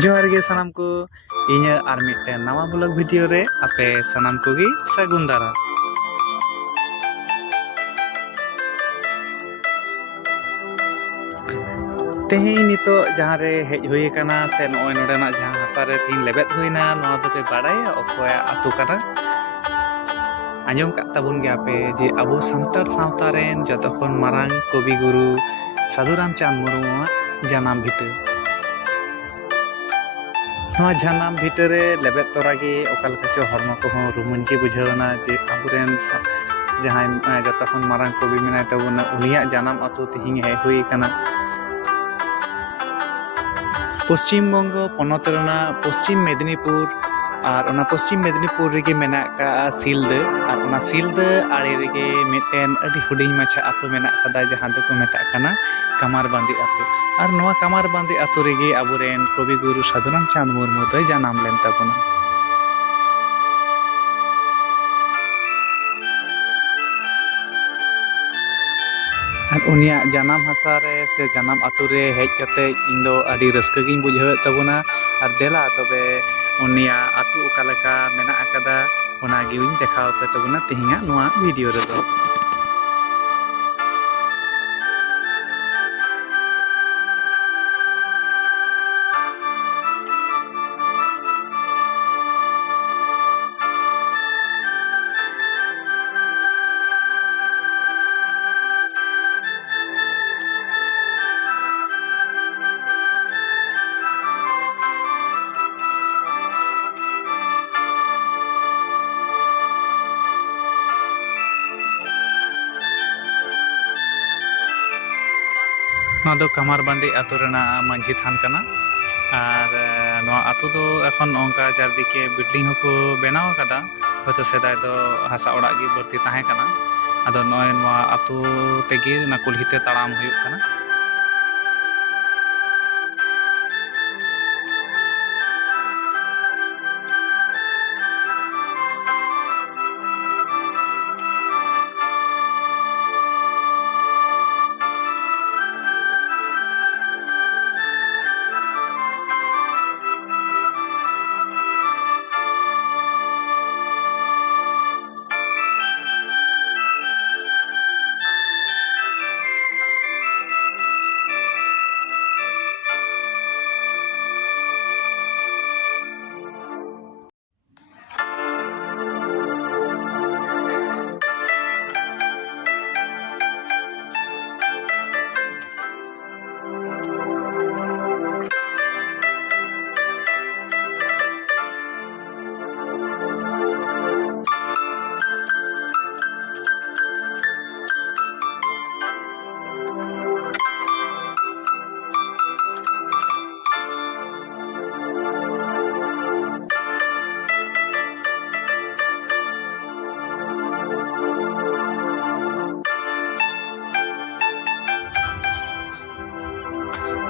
ᱡᱚᱦᱟᱨ ᱜᱮ ᱥᱟᱱᱟᱢ ᱠᱚ ᱤᱧᱟᱹᱜ ᱟᱨ ᱢᱤᱫᱴᱮᱱ ᱱᱟᱣᱟ ᱵᱞᱚᱜ ᱵᱷᱤᱰᱤᱭᱳ ᱨᱮ ᱟᱯᱮ ᱥᱟᱱᱟᱢ ᱠᱚᱜᱮ ᱥᱟᱹᱜᱩᱱ ᱫᱟᱨᱟᱢ। ᱛᱮᱦᱮᱧ ᱱᱤᱛᱚᱜ ᱡᱟᱦᱟᱸ ᱨᱮ ᱦᱮᱡ ᱦᱩᱭ ᱟᱠᱟᱱᱟ ᱥᱮ ᱱᱚᱜᱼᱚᱭ ᱱᱚᱰᱮᱱᱟᱜ ᱡᱟᱦᱟᱸ ᱦᱟᱥᱟ ᱨᱮ ᱛᱮᱦᱮᱧ ᱞᱮᱵᱮᱫ ᱦᱩᱭᱱᱟ ᱱᱚᱣᱟ ᱫᱚᱯᱮ ᱵᱟᱲᱟᱭᱟ ᱚᱠᱚᱭᱟᱜ ᱟᱹᱛᱩ ᱠᱟᱱᱟ? ᱟᱸᱡᱚᱢ ᱠᱟᱜ ᱛᱟᱵᱚᱱ ᱜᱮᱭᱟᱯᱮ ᱡᱮ ᱟᱵᱚ ᱥᱟᱱᱛᱟᱲ ᱥᱟᱶᱛᱟ ᱨᱮᱱ ᱡᱚᱛᱚ ᱠᱷᱚᱱ ᱢᱟᱨᱟᱝ ᱠᱚᱵᱤ ᱜᱩᱨᱩ ᱥᱟᱹᱫᱷᱩ ᱨᱟᱢᱪᱟᱸᱫᱽ ᱢᱩᱨᱢᱩᱣᱟᱜ ᱡᱟᱱᱟᱢ ᱵᱷᱤᱴᱟᱹ। ᱱᱚᱣᱟ ᱡᱟᱱᱟᱢ ᱵᱷᱤᱴᱟᱹ ᱨᱮ ᱞᱮᱵᱮᱫ ᱛᱚᱨᱟ ᱜᱮ ᱚᱠᱟ ᱞᱮᱠᱟ ᱪᱚ ᱦᱚᱲᱢᱚ ᱠᱚᱦᱚᱸ ᱨᱩᱢᱩᱧ ᱜᱮ ᱵᱩᱡᱷᱟᱹᱣᱱᱟ ᱡᱮ ᱟᱵᱚᱨᱮᱱ ᱡᱟᱦᱟᱸᱭ ᱡᱚᱛᱚ ᱠᱷᱚᱱ ᱢᱟᱨᱟᱝ ᱠᱚᱵᱤ ᱢᱮᱱᱟᱭ ᱛᱟᱵᱚᱱᱟ ᱩᱱᱤᱭᱟᱜ ᱡᱟᱱᱟᱢ ᱟᱹᱛᱩ ᱛᱮᱦᱮᱧ ᱦᱮᱡ ᱦᱩᱭ ᱟᱠᱟᱱᱟ। ᱯᱚᱥᱪᱤᱢ ᱵᱚᱝᱜᱚ ᱯᱚᱱᱚᱛ ᱨᱮᱱᱟᱜ ᱯᱚᱥᱪᱤᱢ ᱢᱮᱫᱽᱱᱤᱯᱩᱨ ᱟᱨ ᱚᱱᱟ ᱯᱚᱥᱪᱤᱢ ᱢᱮᱫᱽᱱᱤᱯᱩᱨ ᱨᱮᱜᱮ ᱢᱮᱱᱟᱜ ᱟᱠᱟᱜᱼᱟ ᱥᱤᱞᱫᱟᱹ ᱟᱨ ᱚᱱᱟ ᱥᱤᱞᱫᱟᱹ ᱟᱲᱮ ᱨᱮᱜᱮ ᱢᱤᱫᱴᱮᱱ ᱟᱹᱰᱤ ᱦᱩᱰᱤᱧ ᱢᱟᱪᱷᱟ ᱟᱹᱛᱩ ᱢᱮᱱᱟᱜ ᱟᱠᱟᱫᱟ ᱡᱟᱦᱟᱸ ᱫᱚᱠᱚ ᱢᱮᱛᱟᱜ ᱠᱟᱱᱟ ᱠᱟᱢᱟᱨᱵᱟᱸᱫᱤ ᱟᱹᱛᱩ। ᱟᱨ ᱱᱚᱣᱟ ᱠᱟᱢᱟᱨᱵᱟᱸᱫᱤ ᱟᱹᱛᱩ ᱨᱮᱜᱮ ᱟᱵᱚᱨᱮᱱ ᱠᱚᱵᱤ ᱜᱩᱨᱩ ᱥᱟᱹᱫᱷᱩ ᱨᱟᱢᱪᱟᱸᱫᱽ ᱢᱩᱨᱢᱩ ᱫᱚᱭ ᱡᱟᱱᱟᱢ ᱞᱮᱱ ᱛᱟᱵᱚᱱᱟ। ᱟᱨ ᱩᱱᱤᱭᱟᱜ ᱡᱟᱱᱟᱢ ᱦᱟᱥᱟ ᱨᱮ ᱥᱮ ᱡᱟᱱᱟᱢ ᱟᱹᱛᱩ ᱨᱮ ᱦᱮᱡ ᱠᱟᱛᱮᱫ ᱤᱧ ᱫᱚ ᱟᱹᱰᱤ ᱨᱟᱹᱥᱠᱟᱹ ᱜᱤᱧ ᱵᱩᱡᱷᱟᱹᱣᱮᱫ ᱛᱟᱵᱚᱱᱟ। ᱟᱨ ᱫᱮᱞᱟ ᱛᱚᱵᱮ ᱩᱱᱤᱭᱟᱜ ᱟᱹᱛᱩ ᱚᱠᱟ ᱞᱮᱠᱟ ᱢᱮᱱᱟᱜ ᱟᱠᱟᱫᱟ ᱚᱱᱟᱜᱮᱧ ᱫᱮᱠᱷᱟᱣ ᱟᱯᱮ ᱛᱟᱵᱚᱱᱟ ᱛᱮᱦᱮᱧᱟᱜ ᱱᱚᱣᱟ ᱵᱷᱤᱰᱤᱭᱳ ᱨᱮᱫᱚ। ᱱᱚᱣᱟ ᱫᱚ ᱠᱟᱢᱟᱨᱵᱟᱸᱫᱤ ᱟᱹᱛᱩ ᱨᱮᱱᱟᱜ ᱢᱟᱺᱡᱷᱤ ᱛᱷᱟᱱ ᱠᱟᱱᱟ। ᱟᱨ ᱱᱚᱣᱟ ᱟᱹᱛᱩ ᱫᱚ ᱮᱠᱷᱚᱱ ᱚᱱᱠᱟ ᱪᱟᱨᱫᱤᱠᱮ ᱵᱤᱞᱰᱤᱝ ᱦᱚᱸᱠᱚ ᱵᱮᱱᱟᱣ ᱟᱠᱟᱫᱟ। ᱦᱚᱭᱛᱚ ᱥᱮᱫᱟᱭ ᱫᱚ ᱦᱟᱥᱟ ᱚᱲᱟᱜ ᱜᱮ ᱵᱟᱹᱲᱛᱤ ᱛᱟᱦᱮᱸ ᱠᱟᱱᱟ। ᱟᱫᱚ ᱱᱚᱜᱼᱚᱭ ᱱᱚᱣᱟ ᱟᱹᱛᱩ ᱛᱮᱜᱮ ᱚᱱᱟ ᱠᱩᱞᱦᱤ ᱛᱮ ᱛᱟᱲᱟᱢ ᱦᱩᱭᱩᱜ ᱠᱟᱱᱟ।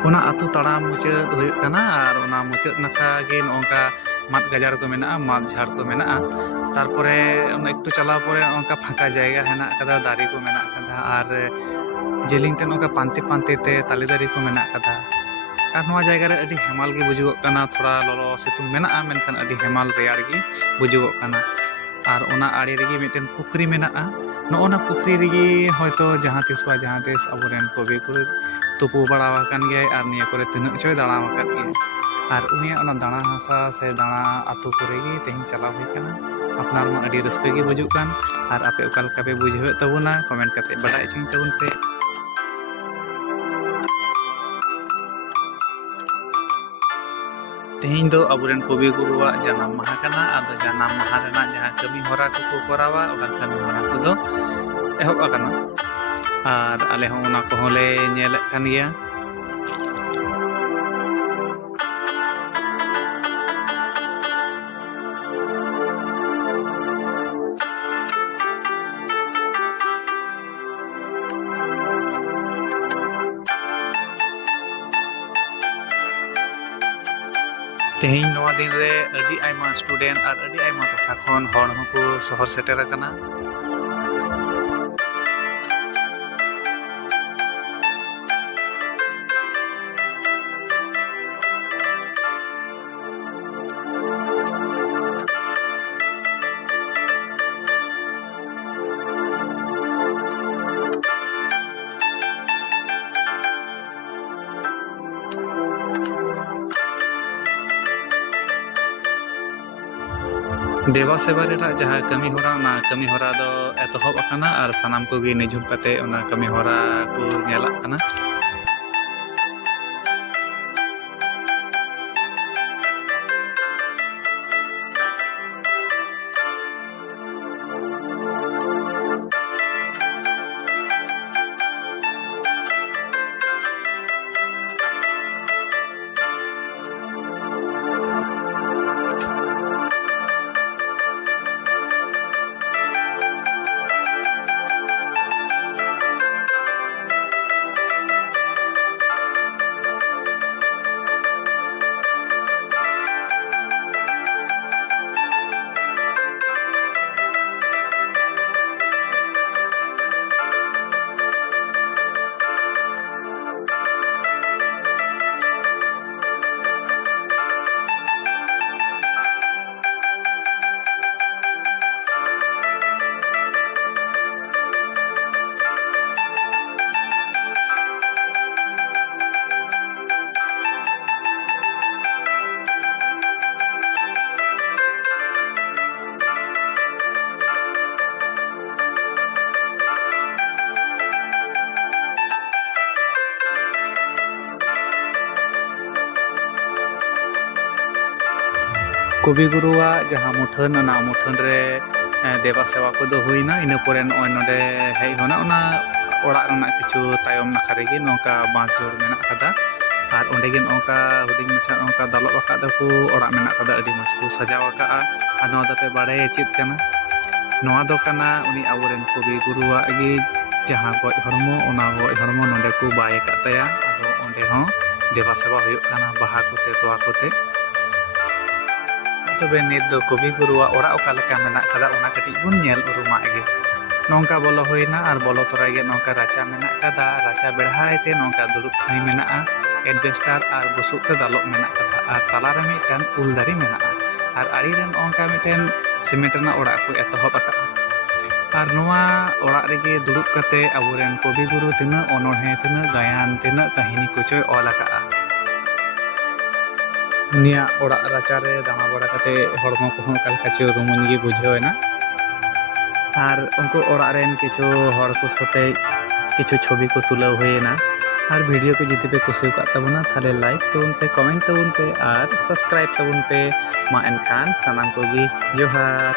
ᱚᱱᱟ ᱟᱹᱛᱩ ᱛᱟᱲᱟᱢ ᱢᱩᱪᱟᱹᱫ ᱦᱩᱭᱩᱜ ᱠᱟᱱᱟ ᱟᱨ ᱚᱱᱟ ᱢᱩᱪᱟᱹᱫ ᱱᱟᱠᱷᱟ ᱜᱮ ᱱᱚᱝᱠᱟ ᱢᱟᱫ ᱜᱟᱡᱟᱲ ᱠᱚ ᱢᱮᱱᱟᱜᱼᱟ, ᱢᱟᱫ ᱡᱷᱟᱲ ᱠᱚ ᱢᱮᱱᱟᱜᱼᱟ। ᱛᱟᱨᱯᱚᱨᱮ ᱚᱱᱟ ᱮᱠᱴᱩ ᱪᱟᱞᱟᱣ ᱯᱚᱨᱮ ᱚᱱᱠᱟ ᱯᱷᱟᱸᱠᱟ ᱡᱟᱭᱜᱟ ᱦᱮᱱᱟᱜ ᱟᱠᱟᱫᱟ, ᱫᱟᱨᱮ ᱠᱚ ᱢᱮᱱᱟᱜ ᱟᱠᱟᱫᱟ ᱟᱨ ᱡᱮᱞᱮᱧ ᱛᱮ ᱱᱚᱝᱠᱟ ᱯᱟᱱᱛᱮ ᱯᱟᱱᱛᱮ ᱛᱮ ᱛᱟᱞᱮ ᱫᱟᱨᱮ ᱠᱚ ᱢᱮᱱᱟᱜ ᱟᱠᱟᱫᱟ। ᱟᱨ ᱱᱚᱣᱟ ᱡᱟᱭᱜᱟ ᱨᱮ ᱟᱹᱰᱤ ᱦᱮᱢᱟᱞ ᱜᱮ ᱵᱩᱡᱩᱜᱚᱜ ᱠᱟᱱᱟ, ᱛᱷᱚᱲᱟ ᱞᱚᱞᱚ ᱥᱤᱛᱩᱝ ᱢᱮᱱᱟᱜᱼᱟ ᱢᱮᱱᱠᱷᱟᱱ ᱟᱹᱰᱤ ᱦᱮᱢᱟᱞ ᱨᱮᱭᱟᱲ ᱜᱮ ᱵᱩᱡᱩᱜᱚᱜ ᱠᱟᱱᱟ। ᱟᱨ ᱚᱱᱟ ᱟᱲᱮ ᱨᱮᱜᱮ ᱢᱤᱫᱴᱮᱱ ᱯᱩᱠᱷᱨᱤ ᱢᱮᱱᱟᱜᱼᱟ। ᱱᱚᱜᱼᱚ ᱱᱟ ᱯᱩᱠᱷᱨᱤ ᱨᱮᱜᱮ ᱦᱚᱭᱛᱳ ᱡᱟᱦᱟᱸ ᱛᱤᱥ ᱵᱟ ᱡᱟᱦᱟᱸ ᱛᱤᱥ ᱟᱵᱚᱨᱮᱱ ᱠᱚᱵᱤ ᱠᱚ ᱛᱩᱯᱩ ᱵᱟᱲᱟ ᱟᱠᱟᱱ ᱜᱮᱭᱟᱭ ᱟᱨ ᱱᱤᱭᱟᱹ ᱠᱚᱨᱮ ᱛᱤᱱᱟᱹᱜ ᱪᱚᱭ ᱫᱟᱬᱟ ᱟᱠᱟᱫ ᱜᱮᱭᱟ। ᱟᱨ ᱩᱱᱤᱭᱟᱜ ᱚᱱᱟ ᱫᱟᱬᱟ ᱦᱟᱥᱟ ᱥᱮ ᱫᱟᱬᱟ ᱟᱹᱛᱩ ᱠᱚᱨᱮ ᱜᱮ ᱛᱮᱦᱮᱧ ᱪᱟᱞᱟᱣ ᱦᱩᱭ ᱟᱠᱟᱱᱟ। ᱟᱯᱱᱟᱨ ᱢᱟ ᱟᱹᱰᱤ ᱨᱟᱹᱥᱠᱟᱹ ᱜᱮ ᱵᱩᱡᱩᱜ ᱠᱟᱱ ᱟᱨ ᱟᱯᱮ ᱚᱠᱟ ᱞᱮᱠᱟ ᱯᱮ ᱵᱩᱡᱷᱟᱹᱣᱮᱫ ᱛᱟᱵᱚᱱᱟ ᱠᱚᱢᱮᱱᱴ ᱠᱟᱛᱮ ᱵᱟᱰᱟᱭ ᱦᱚᱪᱚᱧ ᱛᱟᱵᱚᱱ ᱯᱮ। ᱛᱮᱦᱮᱧ ᱫᱚ ᱟᱵᱚᱨᱮᱱ ᱠᱚᱵᱤ ᱜᱩᱨᱩᱣᱟᱜ ᱡᱟᱱᱟᱢ ᱢᱟᱦᱟ ᱠᱟᱱᱟ। ᱟᱫᱚ ᱡᱟᱱᱟᱢ ᱢᱟᱦᱟ ᱨᱮᱱᱟᱜ ᱡᱟᱦᱟᱸ ᱠᱟᱹᱢᱤ ᱦᱚᱨᱟ ᱠᱚᱠᱚ ᱠᱚᱨᱟᱣᱟ ᱚᱱᱟ ᱠᱟᱹᱢᱤ ᱦᱚᱨᱟ ᱠᱚᱫᱚ ᱮᱦᱚᱵ ᱟᱠᱟᱱᱟ। ᱟᱨ ᱟᱞᱮ ᱦᱚᱸ ᱚᱱᱟ ᱠᱚᱦᱚᱸ ᱞᱮ ᱧᱮᱞᱮᱫ ᱠᱟᱱ ᱜᱮᱭᱟ। ᱛᱮᱦᱮᱧ ᱱᱚᱣᱟ ᱫᱤᱱ ᱨᱮ ᱟᱹᱰᱤ ᱟᱭᱢᱟ ᱥᱴᱩᱰᱮᱱᱴ ᱟᱨ ᱟᱹᱰᱤ ᱟᱭᱢᱟ ᱴᱚᱴᱷᱟ ᱠᱷᱚᱱ ᱦᱚᱲ ᱦᱚᱸᱠᱚ ᱥᱚᱦᱚᱨ ᱥᱮᱴᱮᱨ ᱟᱠᱟᱱᱟ। ᱫᱮᱵᱟ ᱥᱮᱵᱟ ᱨᱮᱱᱟᱜ ᱡᱟᱦᱟᱸ ᱠᱟᱹᱢᱤ ᱦᱚᱨᱟ, ᱚᱱᱟ ᱠᱟᱹᱢᱤ ᱦᱚᱨᱟ ᱫᱚ ᱮᱛᱚᱦᱚᱵ ᱟᱠᱟᱱᱟ ᱟᱨ ᱥᱟᱱᱟᱢ ᱠᱚᱜᱮ ᱱᱤᱡᱩᱢ ᱠᱟᱛᱮ ᱚᱱᱟ ᱠᱟᱹᱢᱤ ᱦᱚᱨᱟ ᱠᱚ ᱧᱮᱞᱟᱜ ᱠᱟᱱᱟ। ᱠᱚᱵᱤ ᱜᱩᱨᱩᱣᱟᱜ ᱡᱟᱦᱟᱸ ᱢᱩᱴᱷᱟᱹᱱ, ᱚᱱᱟ ᱢᱩᱴᱷᱟᱹᱱ ᱨᱮ ᱫᱮᱵᱟ ᱥᱮᱵᱟ ᱠᱚᱫᱚ ᱦᱩᱭᱱᱟ। ᱤᱱᱟᱹ ᱯᱚᱨᱮ ᱱᱚᱜᱼᱚᱭ ᱱᱚᱰᱮ ᱦᱮᱡ ᱦᱩᱭᱱᱟ, ᱚᱱᱟ ᱚᱲᱟᱜ ᱨᱮᱱᱟᱜ ᱠᱤᱪᱷু ᱛᱟᱭᱚᱢ ᱱᱟᱠᱷᱟ ᱨᱮᱜᱮ ᱱᱚᱝᱠᱟ ᱵᱟᱸᱥ ᱡᱷᱟᱲ ᱢᱮᱱᱟᱜ ᱟᱠᱟᱫᱟ। ᱟᱨ ᱚᱸᱰᱮ ᱜᱮ ᱱᱚᱝᱠᱟ ᱦᱩᱰᱤᱧ ᱢᱟᱪᱷᱟ ᱱᱚᱝᱠᱟ ᱫᱟᱞᱚᱵ ᱟᱠᱟᱫ ᱫᱚᱠᱚ ᱚᱲᱟᱜ ᱢᱮᱱᱟᱜ ᱟᱠᱟᱫᱟ, ᱟᱹᱰᱤ ᱢᱚᱸᱡᱽ ᱠᱚ ᱥᱟᱡᱟᱣ ᱟᱠᱟᱫᱼᱟ। ᱟᱨ ᱱᱚᱣᱟ ᱫᱚᱯᱮ ᱵᱟᱲᱟᱭᱟ ᱪᱮᱫ ᱠᱟᱱᱟ? ᱱᱚᱣᱟ ᱫᱚ ᱠᱟᱱᱟ ᱩᱱᱤ ᱟᱵᱚᱨᱮᱱ ᱠᱚᱵᱤ ᱜᱩᱨᱩᱣᱟᱜ ᱜᱮ ᱡᱟᱦᱟᱸ ᱜᱚᱡ ᱦᱚᱲᱢᱚ, ᱚᱱᱟ ᱜᱚᱡ ᱦᱚᱲᱢᱚ ᱱᱚᱰᱮ ᱠᱚ ᱵᱟᱭ ᱟᱠᱟᱫ ᱛᱟᱭᱟ। ᱟᱫᱚ ᱚᱸᱰᱮ ᱦᱚᱸ ᱫᱮᱵᱟ ᱥᱮᱵᱟ ᱦᱩᱭᱩᱜ ᱠᱟᱱᱟ ᱵᱟᱦᱟ ᱠᱚᱛᱮ, ᱛᱚᱣᱟ ᱠᱚᱛᱮ। ᱛᱚᱵᱮ ᱱᱤᱛ ᱫᱚ ᱠᱚᱵᱤ ᱜᱩᱨᱩᱣᱟᱜ ᱚᱲᱟᱜ ᱚᱠᱟ ᱞᱮᱠᱟ ᱢᱮᱱᱟᱜ ᱟᱠᱟᱫᱟ, ᱚᱱᱟ ᱠᱟᱹᱴᱤᱡ ᱵᱚᱱ ᱧᱮᱞ ᱩᱨᱩᱢᱟᱜ ᱜᱮ। ᱱᱚᱝᱠᱟ ᱵᱚᱞᱚ ᱦᱩᱭᱱᱟ ᱟᱨ ᱵᱚᱞᱚ ᱛᱚᱨᱟ ᱜᱮ ᱱᱚᱝᱠᱟ ᱨᱟᱪᱟ ᱢᱮᱱᱟᱜ ᱟᱠᱟᱫᱟ। ᱨᱟᱪᱟ ᱵᱮᱲᱦᱟᱭ ᱛᱮ ᱱᱚᱝᱠᱟ ᱫᱩᱲᱩᱵ ᱴᱷᱟᱹᱭ ᱢᱮᱱᱟᱜᱼᱟ, ᱮᱰᱵᱮᱥᱴᱟᱨ ᱟᱨ ᱵᱩᱥᱩᱵ ᱛᱮ ᱫᱟᱞᱚᱵ ᱢᱮᱱᱟᱜ ᱟᱠᱟᱫᱟ। ᱟᱨ ᱛᱟᱞᱟᱨᱮ ᱢᱤᱫᱴᱟᱝ ᱩᱞ ᱫᱟᱨᱮ ᱢᱮᱱᱟᱜᱼᱟ, ᱟᱨ ᱟᱲᱮᱨᱮ ᱱᱚᱝᱠᱟ ᱢᱤᱫᱴᱮᱱ ᱥᱤᱢᱮᱱᱴ ᱨᱮᱱᱟᱜ ᱚᱲᱟᱜ ᱠᱚ ᱮᱛᱚᱦᱚᱵ ᱟᱠᱟᱫᱼᱟ। ᱟᱨ ᱱᱚᱣᱟ ᱚᱲᱟᱜ ᱨᱮᱜᱮ ᱫᱩᱲᱩᱵ ᱠᱟᱛᱮ ᱟᱵᱚᱨᱮᱱ ᱠᱚᱵᱤ ᱜᱩᱨᱩ ᱛᱤᱱᱟᱹᱜ ᱚᱱᱚᱬᱦᱮ, ᱛᱤᱱᱟᱹᱜ ᱜᱟᱭᱟᱱ, ᱛᱤᱱᱟᱹᱜ ᱠᱟᱹᱦᱱᱤ ᱠᱚᱪᱚᱭ ᱚᱞ ᱟᱠᱟᱫᱼᱟ। ᱩᱱᱤᱭᱟᱜ ᱚᱲᱟᱜ ᱨᱟᱪᱟᱨᱮ ᱫᱟᱬᱟ ᱵᱟᱲᱟ ᱠᱟᱛᱮ ᱦᱚᱲᱢᱚ ᱠᱚᱦᱚᱸ ᱚᱠᱟ ᱞᱮᱠᱟ ᱪᱚ ᱨᱩᱢᱩᱧ ᱜᱮ ᱵᱩᱡᱷᱟᱹᱣ ᱮᱱᱟ। ᱟᱨ ᱩᱱᱠᱩ ᱚᱲᱟᱜ ᱨᱮᱱ ᱠᱤᱪᱷᱩ ᱦᱚᱲ ᱠᱚ ᱥᱟᱛᱮ ᱠᱤᱪᱷᱩ ᱪᱷᱚᱵᱤ ᱠᱚ ᱛᱩᱞᱟᱹᱣ ᱦᱩᱭᱮᱱᱟ। ᱟᱨ ᱵᱷᱤᱰᱤᱭᱳ ᱠᱚ ᱡᱩᱫᱤ ᱯᱮ ᱠᱩᱥᱤ ᱟᱠᱟᱫ ᱛᱟᱵᱚᱱᱟ, ᱛᱟᱦᱞᱮ ᱞᱟᱭᱤᱠ ᱛᱟᱵᱚᱱ ᱯᱮ, ᱠᱚᱢᱮᱱᱴ ᱛᱟᱵᱚᱱ ᱯᱮ ᱟᱨ ᱥᱟᱵᱥᱠᱨᱟᱭᱤᱵ ᱛᱟᱵᱚᱱ ᱯᱮ। ᱢᱟ ᱮᱱᱠᱷᱟᱱ ᱥᱟᱱᱟᱢ ᱠᱚᱜᱮ ᱡᱚᱦᱟᱨ।